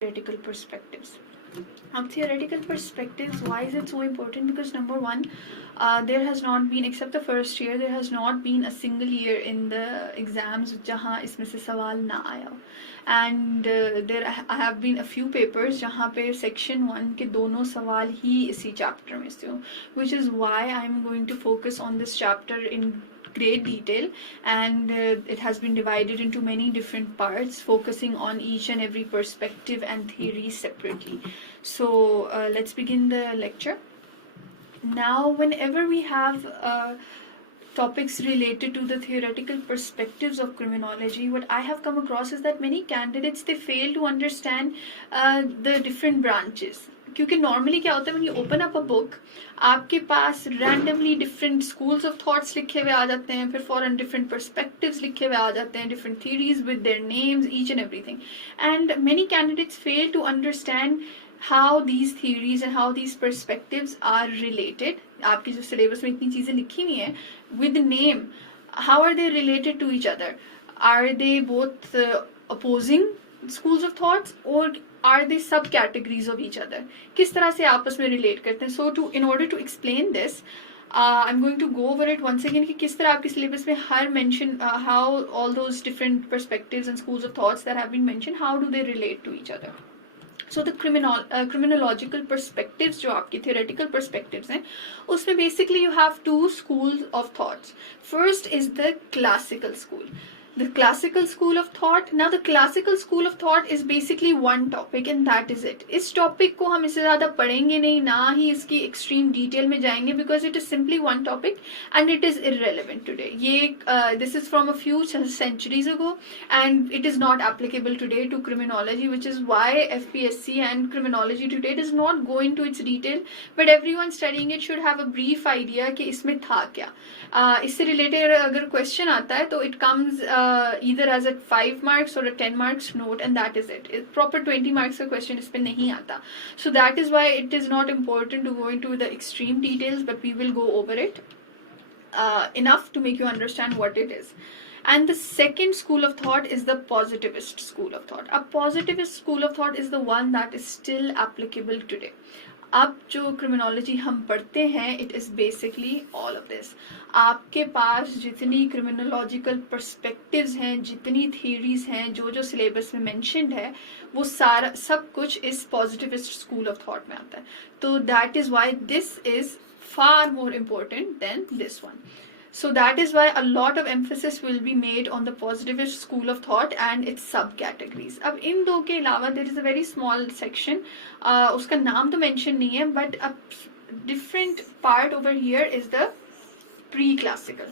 theoretical perspectives. Theoretical perspectives, why is it so important? Because number one, there has not been, except the first year, there has not been a single year in the exams जहाँ इसमें से सवाल ना आया. And there have been a few papers जहाँ पे section 1 के दोनों सवाल ही इसी chapter में से हो, which is why I'm going to focus on this chapter in great detail, and it has been divided into many different parts, focusing on each and every perspective and theory separately. So let's begin the lecture. Now, whenever we have topics related to the theoretical perspectives of criminology, what I have come across is that many candidates, they fail to understand the different branches. क्योंकि normally क्या होता है, when you open up a book, आपके पास randomly different schools of thoughts लिखे हुए आ जाते हैं, फिर foreign different perspectives लिखे हुए आ जाते हैं, different theories with their names, each and everything. And many candidates fail to understand how these theories and how these perspectives are related. आपकी जो syllabus में इतनी चीज़ें लिखी हुई हैं with name, how are they related to each other? Are they both opposing schools of thoughts, or are they subcategories of each other? किस तरह से आपस में relate करते हैं? So in order to explain this, I'm going to go over it once again कि किस तरह आपके syllabus में हर mention how all those different perspectives and schools of thoughts that have been mentioned, how do they relate to each other? So the criminological perspectives जो आपकी theoretical perspectives हैं, उसमें basically you have two schools of thoughts. First is the classical school. The classical school of thought. Now the classical school of thought is basically one topic and that is it. इस topic को हम इससे ज़्यादा पढ़ेंगे नहीं, ना ही इसकी extreme detail में जाएंगे, because it is simply one topic and it is irrelevant today. ये this is from a few centuries ago and it is not applicable today to criminology, which is why FPSC and criminology today does not go into its detail, but everyone studying it should have a brief idea कि इसमें था क्या. इससे related अगर question आता है तो it comes either as a 5 marks or a 10 marks note, and that is it. Proper 20 marks का question इस पे नहीं आता. So that is why it is not important to go into the extreme details, but we will go over it enough to make you understand what it is. And the second school of thought is the positivist school of thought. A positivist school of thought is the one that is still applicable today. अब जो criminology हम पढ़ते हैं, it is basically all of this. आपके पास जितनी क्रिमिनोलॉजिकल perspectives हैं, जितनी theories हैं, जो जो सिलेबस में मेंशन्ड है, वो सारा सब कुछ इस पॉजिटिविस्ट स्कूल ऑफ थॉट में आता है. तो that is why this is far more important than this one. So that is why a lot of emphasis will be made on the positivist school of thought and its subcategories. अब इन दो के अलावा there is a very small section, उसका नाम तो mention नहीं है, but a different part over here is the pre-classical.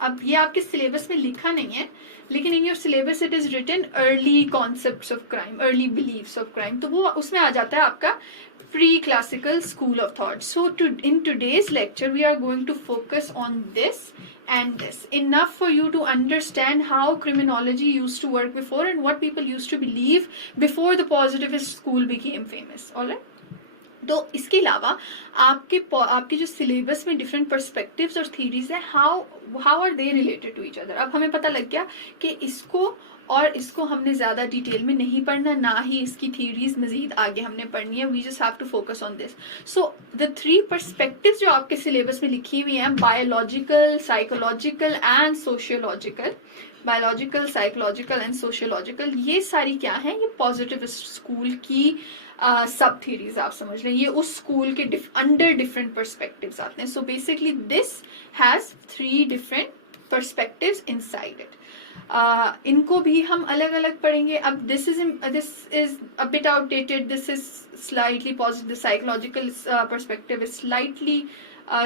अब ये आपके सिलेबस में लिखा नहीं है, लेकिन in your syllabus it is written early concepts of crime, early beliefs of crime, तो वो उसमें आ जाता है आपका pre-classical school of thought. So in today's lecture we are going to focus on this and this, enough for you to understand how criminology used to work before and what people used to believe before the positivist school became famous. All right? तो इसके अलावा आपके जो syllabus में different perspectives और theories है, how are they related to each other. अब हमें पता लग गया कि इसको हमने ज़्यादा डिटेल में नहीं पढ़ना, ना ही इसकी थीरीज मजीद आगे हमने पढ़नी है. We just have to focus on this. So the 3 perspectives जो आपके सिलेबस में लिखी हुई हैं, biological, psychological and sociological, biological, psychological and sociological, ये सारी क्या है, ये पॉजिटिविस्ट स्कूल की सब थीरीज आप समझ लें. ये उस स्कूल के अंडर डिफरेंट पर्सपेक्टिव्स आते हैं. So basically this has 3 different perspectives inside it. इनको भी हम अलग अलग पढ़ेंगे. अब this is a bit outdated, this is slightly positive. Psychological perspective is slightly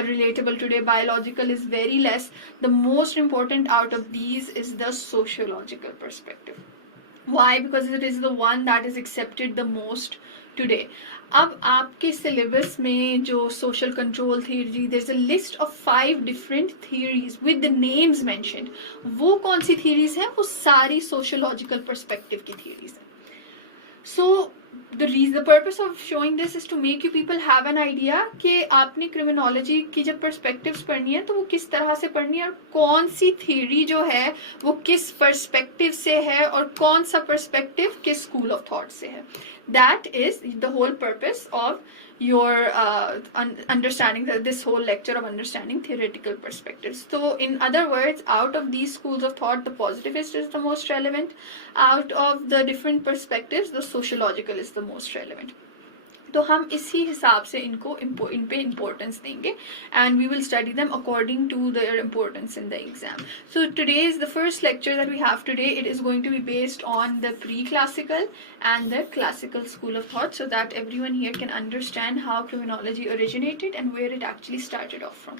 relatable today. Biological is very less. The most important out of these is the sociological perspective. Why? Because it is the one that is accepted the most today. अब आपके syllabus में जो social control theory, there is a list of 5 different theories with the names mentioned. वो कौन सी theories हैं? वो सारी sociological perspective की थियरीज हैं. सो the purpose of showing this is to make you people have an idea कि आपने criminology की जब perspectives पढ़नी है तो वो किस तरह से पढ़नी है और कौन सी theory जो है वो किस perspective से है और कौन सा perspective किस school of thought से है. That is the whole purpose of your understanding this whole lecture of understanding theoretical perspectives. So in other words, out of these schools of thought, the positivist is the most relevant. Out of the different perspectives, the sociological is the most relevant. तो हम इसी हिसाब से इनको इन पे importance देंगे and we will study them according to their importance in the exam. So today's the first lecture that we have today. It is going to be based on the pre-classical and the classical school of thought so that everyone here can understand how criminology originated and where it actually started off from.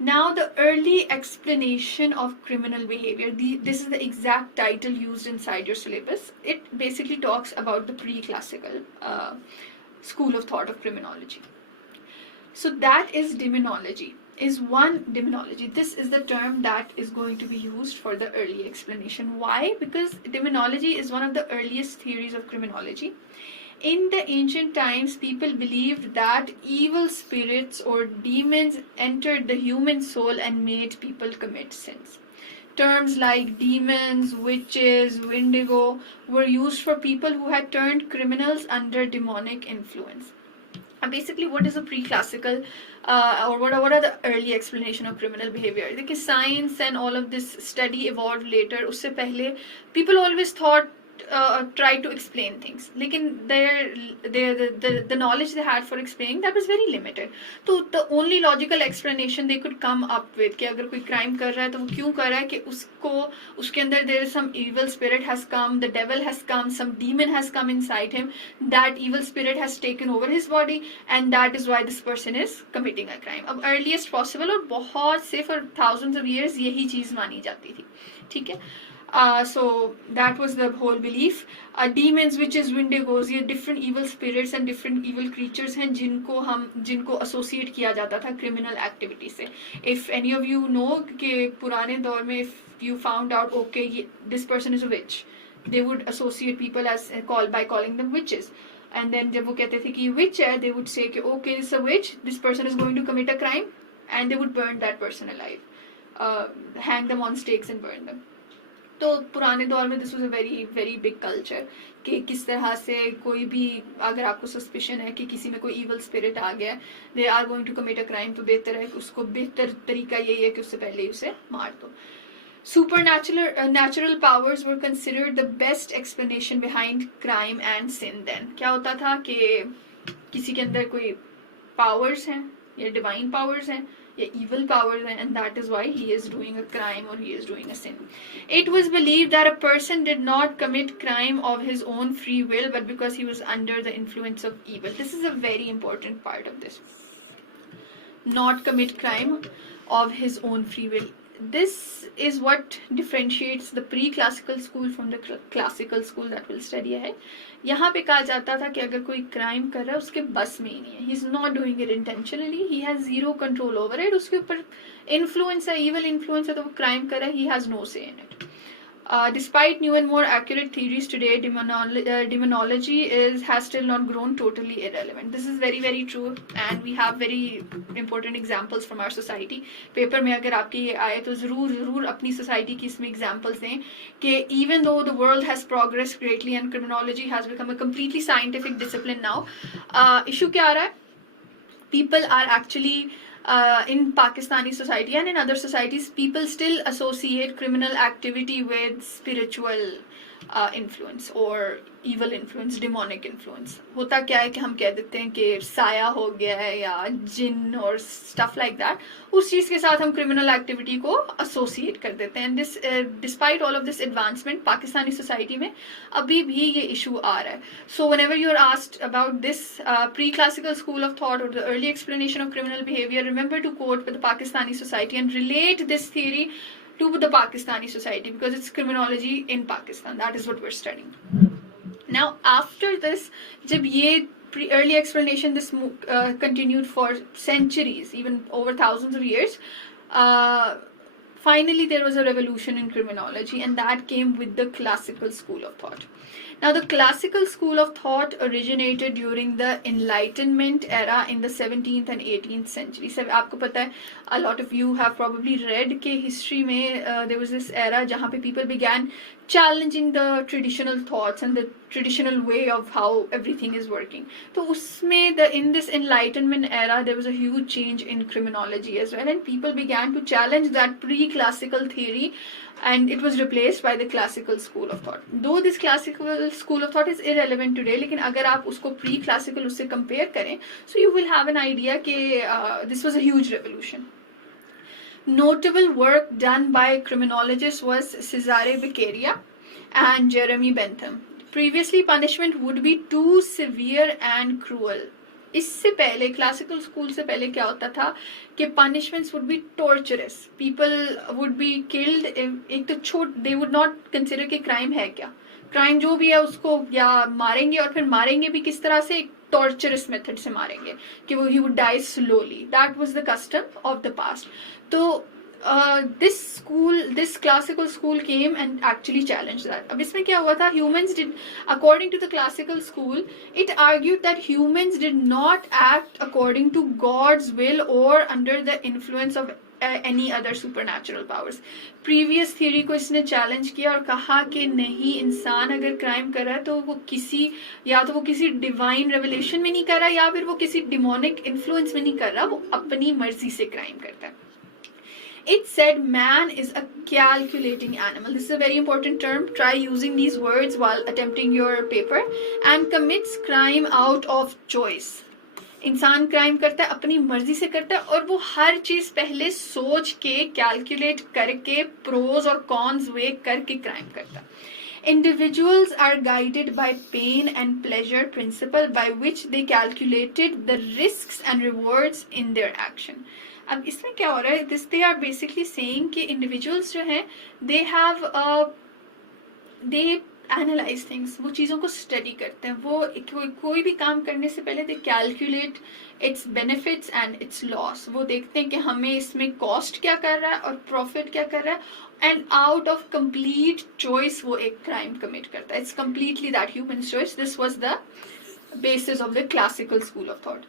Now, the early explanation of criminal behavior. This is the exact title used inside your syllabus. It basically talks about the pre-classical school of thought of criminology. So that is demonology. Demonology. This is the term that is going to be used for the early explanation. Why? Because demonology is one of the earliest theories of criminology. In the ancient times, people believed that evil spirits or demons entered the human soul and made people commit sins. Terms like demons, witches, Wendigo were used for people who had turned criminals under demonic influence. And basically, what is a pre-classical or what are the early explanation of criminal behavior? Because science and all of this study evolved later. Usse pehle, people always thought try to explain things. Lekin the knowledge they had for explaining that was very limited. So the only logical explanation they could come up with कि अगर कोई crime कर रहा है तो वो क्यों कर रहा है कि उसके अंदर there is some evil spirit has come, the devil has come, some demon has come inside him, that evil spirit has taken over his body and that is why this person is committing a crime. अब earliest possible और बहुत से for thousands of years यही चीज़ मानी जाती थी. ठीक है. So that was the whole belief. Demons, witches, Wendigos, ये different evil spirits and different evil creatures हैं जिनको associate किया जाता था criminal activity से. If any of you know कि पुराने दौर में if you found out okay this person is a witch, they would associate people as by calling them witches. And then जब वो कहते थे कि witch है, they would say कि okay this is a witch, this person is going to commit a crime, and they would burn that person alive, hang them on stakes and burn them. तो पुराने दौर में this was a very very big culture कि किस तरह से कोई भी अगर आपको सस्पिशन है कि किसी में कोई इवल स्पिरिट आ गया they are going to commit a crime तो बेहतर है कि उसको बेहतर तरीका यही है कि उससे पहले ही उसे मार दो. Supernatural powers were considered the best explanation behind crime and sin then. क्या होता था कि किसी के अंदर कोई powers हैं या divine powers हैं या evil powers हैं and that is why he is doing a crime or he is doing a sin. It was believed that a person did not commit crime of his own free will but because he was under the influence of evil. This is a very important part of this. Not commit crime of his own free will. This is what differentiates the pre-classical school from the classical school that we'll study ahead. यहाँ पे कहा जाता था कि अगर कोई crime कर रहा है उसके बस में ही नहीं है, he is not doing it intentionally, he has zero control over it, उसके ऊपर influence है, evil influence है तो वो crime कर रहा है, he has no say in it. Despite new and more accurate theories today, demonology has still not grown totally irrelevant. This is very very true and we have very important examples from our society. Paper में अगर आपके ये आए तो ज़रूर अपनी society की इसमें examples दें कि even though the world has progressed greatly and criminology has become a completely scientific discipline now, issue क्या आ रहा है? People are actually in Pakistani society and in other societies, people still associate criminal activity with spiritual influence or evil influence, demonic influence. होता क्या है कि हम कह देते हैं कि साया हो गया है या जिन और stuff like that. उस चीज़ के साथ हम criminal activity को associate कर देते हैं. And this, despite all of this advancement, Pakistani society में अभी भी ये issue आ रहा है. So whenever you are asked about this pre-classical school of thought or the early explanation of criminal behavior, remember to quote with the Pakistani society and relate this theory to the Pakistani society because it's criminology in Pakistan. That is what we're studying. Now, after this, जब ये early explanation this continued for centuries, even over thousands of years. finally there was a revolution in criminology, and that came with the classical school of thought. Now, the classical school of thought originated during the Enlightenment era in the 17th and 18th century. So, आपको पता है, a lot of you have probably read कि history में there was this era जहाँ पे people began challenging the traditional thoughts and the traditional way of how everything is working. तो उसमें in this Enlightenment era there was a huge change in criminology as well, and people began to challenge that pre-classical theory, and it was replaced by the classical school of thought. Though this classical school of thought is irrelevant today, लेकिन अगर आप उसको pre-classical उससे compare करें, so you will have an idea कि this was a huge revolution. Notable work done by criminologists was Cesare Beccaria and Jeremy Bentham. Previously, punishment would be too severe and cruel. इससे पहले classical school से पहले क्या होता था कि punishments would be torturers, people would be killed. एक तो दे वुड नॉट कंसिडर कि क्राइम है क्या, क्राइम जो भी है उसको या मारेंगे, और फिर मारेंगे भी किस तरह से, टॉर्चरस मेथड से मारेंगे कि वो he would die slowly. That was the custom of the past. तो this classical school came and actually challenged that. अब इसमें क्या हुआ था, humans did, according to the classical school, it argued that humans did not act according to God's will or under the influence of any other supernatural powers. Previous theory को इसने challenge किया और कहा कि नहीं, इंसान अगर crime कर रहा है तो वो किसी, या तो वो किसी divine revelation में नहीं कर रहा, या फिर वो किसी demonic influence में नहीं कर रहा, वो अपनी मर्जी से crime करता है. It said man is a calculating animal. This is a very important term. Try using these words while attempting your paper. And commits crime out of choice. इंसान क्राइम करता है अपनी मर्जी से करता है, और वो हर चीज पहले सोच के कैलकुलेट करके प्रोज और कॉन्स वे करके क्राइम करता है. Individuals are guided by pain and pleasure principle by which they calculated the risks and rewards in their action. अब इसमें क्या हो रहा है, this they are basically saying कि इंडिविजुअल्स जो हैं they have they analyse things, वो चीज़ों को स्टडी करते हैं, वो कोई भी काम करने से पहले दे calculate its benefits and it's loss. वो देखते हैं कि हमें इसमें कॉस्ट क्या कर रहा है और प्रॉफिट क्या कर रहा है, and out of complete choice वो एक क्राइम कमिट करता है. It's completely that human choice. This was the basis of the classical school of thought.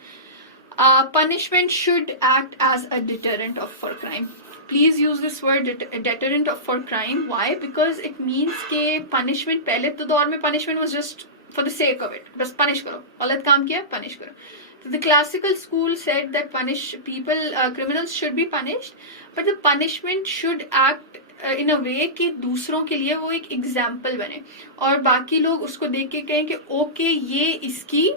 Punishment should act as a deterrent for crime. Please use this word deterrent for crime. Why? Because it means कि punishment, पहले तो दौर में punishment was just for the sake of it. बस punish करो, गलत काम किया punish करो. So the classical school said that criminals should be punished, but the punishment should act in a way कि दूसरों के लिए वो एक एग्जाम्पल बने और बाकी लोग उसको देख के कहें कि ओके ये इसकी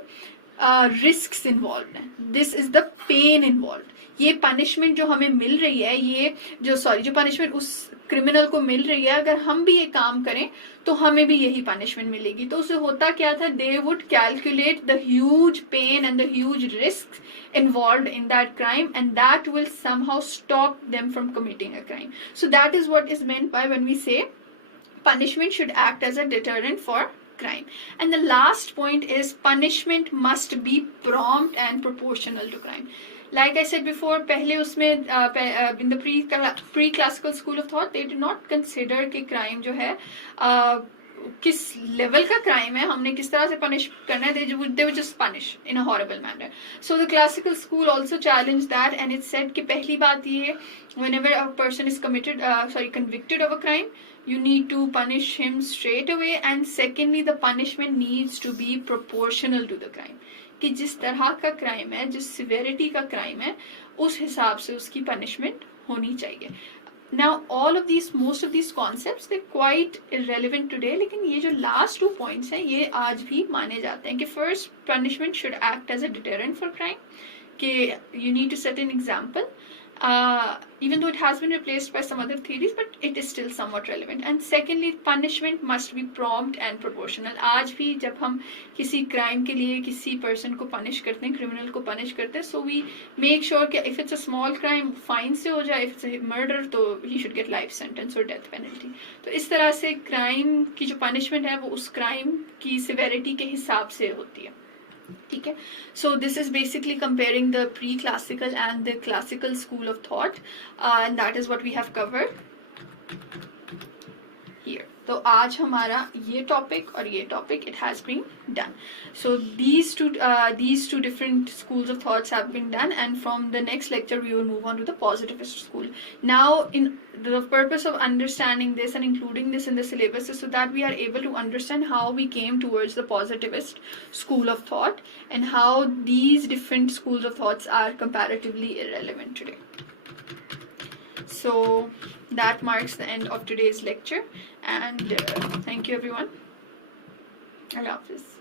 रिस्क्स इन्वॉल्व हैं, this is the pain involve. ये पनिशमेंट जो हमें मिल रही है, ये जो पनिशमेंट उस क्रिमिनल को मिल रही है, अगर हम भी ये काम करें तो हमें भी यही पनिशमेंट मिलेगी. तो उससे होता क्या था, they would calculate the huge pain and the huge risk involved in that crime, and that will somehow stop them from committing a crime. So that is what is meant by when we say punishment should act as a deterrent for crime. And the last point is punishment must be prompt and proportional to crime. Like I said before, पहले उसमें in the pre-classical school of thought, they did not consider कि crime जो है किस level का crime है, हमने किस तरह से पनिश करना है, they would just punish in a horrible manner. So the classical school also challenged that, and it said कि पहली बात ये, whenever a person is convicted of a crime, you need to punish him straight away, and secondly the punishment needs to be proportional to the crime. कि जिस तरह का crime है, जिस सिवेरिटी का क्राइम है, उस हिसाब से उसकी पनिशमेंट होनी चाहिए. Now most of these concepts they're quite irrelevant today, लेकिन ये जो last 2 points हैं ये आज भी माने जाते हैं कि first punishment should act as a deterrent for crime, कि you need to set an example, even though it has been replaced by some other theories, but it is still somewhat relevant. And secondly, punishment must be prompt and proportional. आज भी जब हम किसी crime के लिए किसी person को punish करते हैं, criminal को punish करते हैं, so we make sure कि if it's a small crime fine से हो जाए, if it's a murder तो he should get life sentence or death penalty. तो इस तरह से crime की जो punishment है वो उस crime की severity के हिसाब से होती है. ठीक है. So this is basically comparing the pre-classical and the classical school of thought, and that is what we have covered. here. तो आज हमारा ये topic और ये topic it has been done. So these two different schools of thoughts have been done, and from the next lecture we will move on to the positivist school. Now, in the purpose of understanding this and including this in the syllabus is so that we are able to understand how we came towards the positivist school of thought and how these different schools of thoughts are comparatively irrelevant today. So that marks the end of today's lecture, and thank you everyone. Allah Hafiz.